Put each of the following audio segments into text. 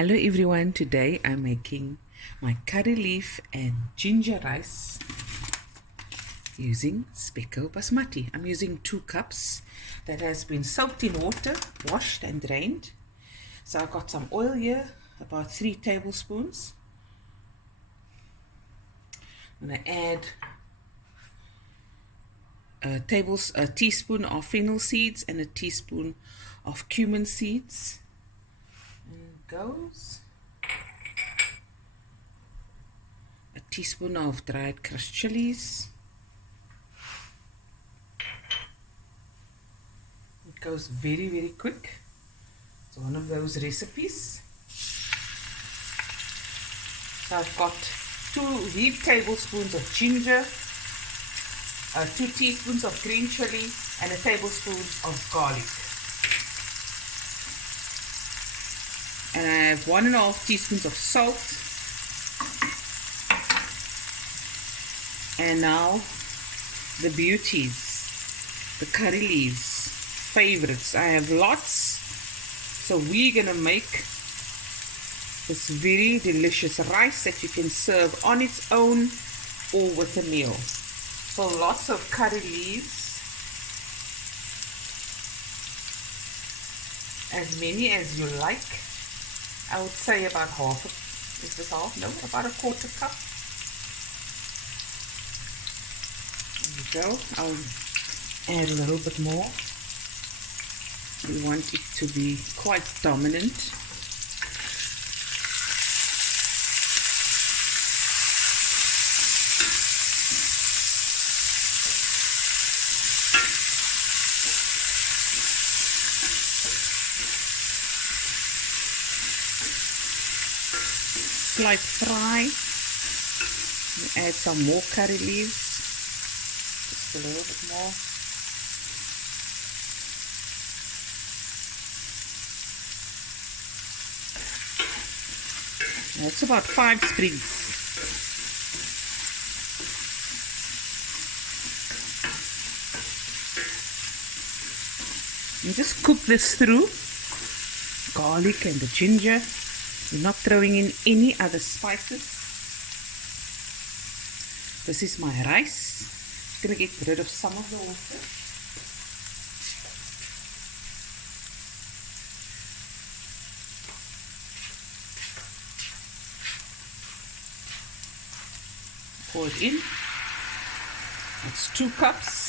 Hello everyone, today I'm making my curry leaf and ginger rice using Spekko basmati. I'm using 2 cups that has been soaked in water, washed and drained. So I've got some oil here, about 3 tablespoons. I'm going to add a teaspoon of fennel seeds and a teaspoon of cumin seeds. And it goes a teaspoon of dried crushed chilies. It goes very quick. It's one of those recipes. So I've got 2 heaped tablespoons of ginger, 2 teaspoons of green chili, and a tablespoon of garlic. And I have 1.5 teaspoons of salt. And now the beauties, the curry leaves, favorites. I have lots. So we're gonna make this very delicious rice that you can serve on its own or with a meal. So lots of curry leaves, as many as you like. I would say about half. Is this half? No, about a 1/4 cup. There you go. I'll add a little bit more. We want it to be quite dominant. Slight fry. Add some more curry leaves, just a little bit more. That's about 5 sprigs. And just cook this through. Garlic and the ginger. We're not throwing in any other spices. This is my rice. I'm going to get rid of some of the water. Pour it in. It's 2 cups.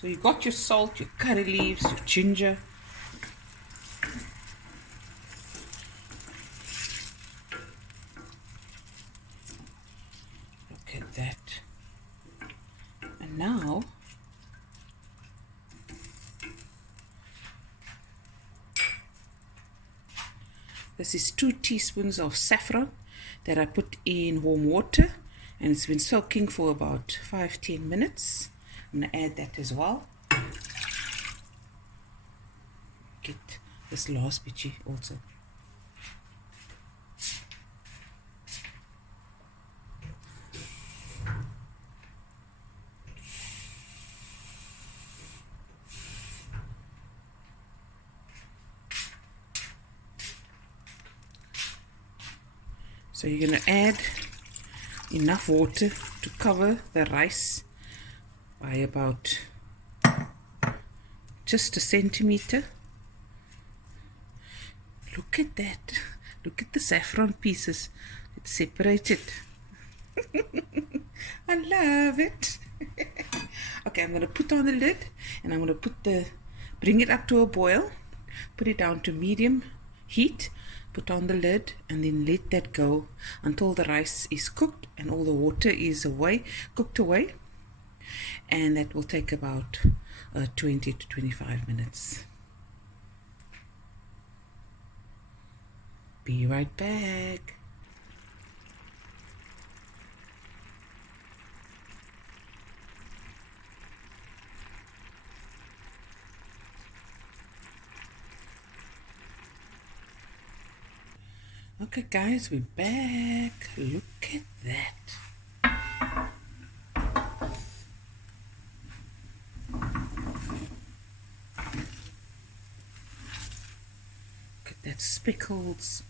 So you got your salt, your curry leaves, your ginger. Look at that. And now this is 2 teaspoons of saffron that I put in warm water, and it's been soaking for about 5-10 minutes. I'm going to add that as well. Get this last bit also. So you're going to add enough water to cover the rice by about just a centimeter. Look at that. Look at the saffron pieces. It's separated. I love it. Okay, I'm going to put on the lid and I'm going to bring it up to a boil. Put it down to medium heat. Put on the lid and then let that go until the rice is cooked and all the water is cooked away. And that will take about 20 to 25 minutes. Be right back. Okay guys, we're back. Look at that. Look at that speckles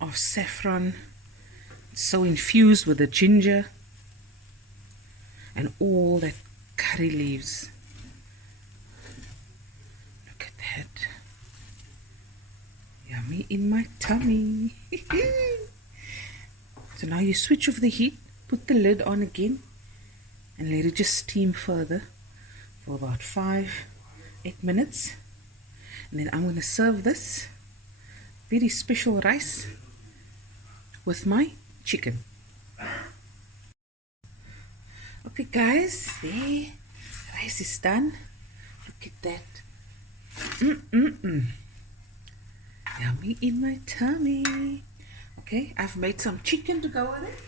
of saffron. It's so infused with the ginger and all that curry leaves. Look at that. Yummy in my tummy. So now you switch off the heat, put the lid on again, and let it just steam further for about 5-8 minutes. And then I'm going to serve this very special rice with my chicken. Okay guys, there, rice is done. Look at that. Yummy in my tummy. Okay, I've made some chicken to go with it.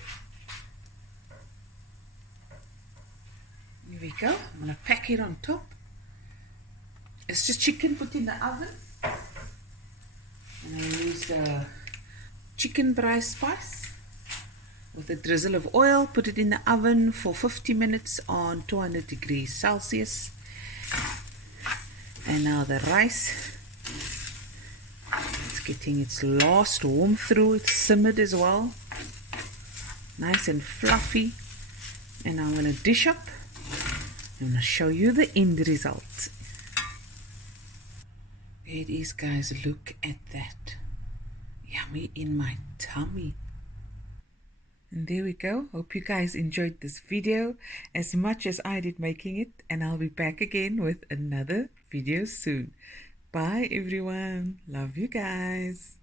Here we go. I'm going to pack it on top. It's just chicken put in the oven. And I use the chicken braai spice with a drizzle of oil. Put it in the oven for 50 minutes on 200 degrees Celsius. And now the rice. It's getting its last warm through. It's simmered as well. Nice and fluffy. And I'm going to dish up. I'm going to show you the end result. There it is guys. Look at that. Yummy in my tummy. And there we go. Hope you guys enjoyed this video as much as I did making it. And I'll be back again with another video soon. Bye everyone. Love you guys.